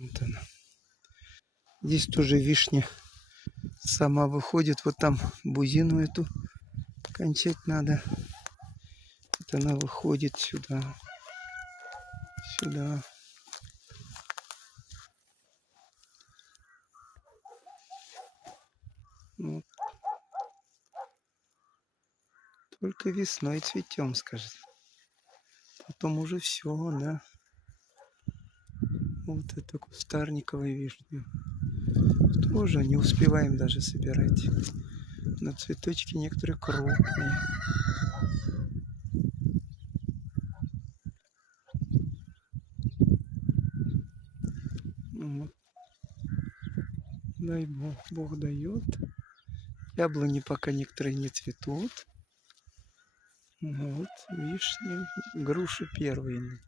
Вот она. Здесь тоже вишня сама выходит. Вот там бузину эту кончать надо. Вот она выходит сюда. Сюда. Вот. Только весной цветем, скажет. Потом уже все, да. Вот это кустарниковая вишня. Тоже не успеваем даже собирать. Но цветочки некоторые крупные. Вот. Дай Бог, Бог дает. Яблони пока некоторые не цветут. Вот, вишни, груши первые.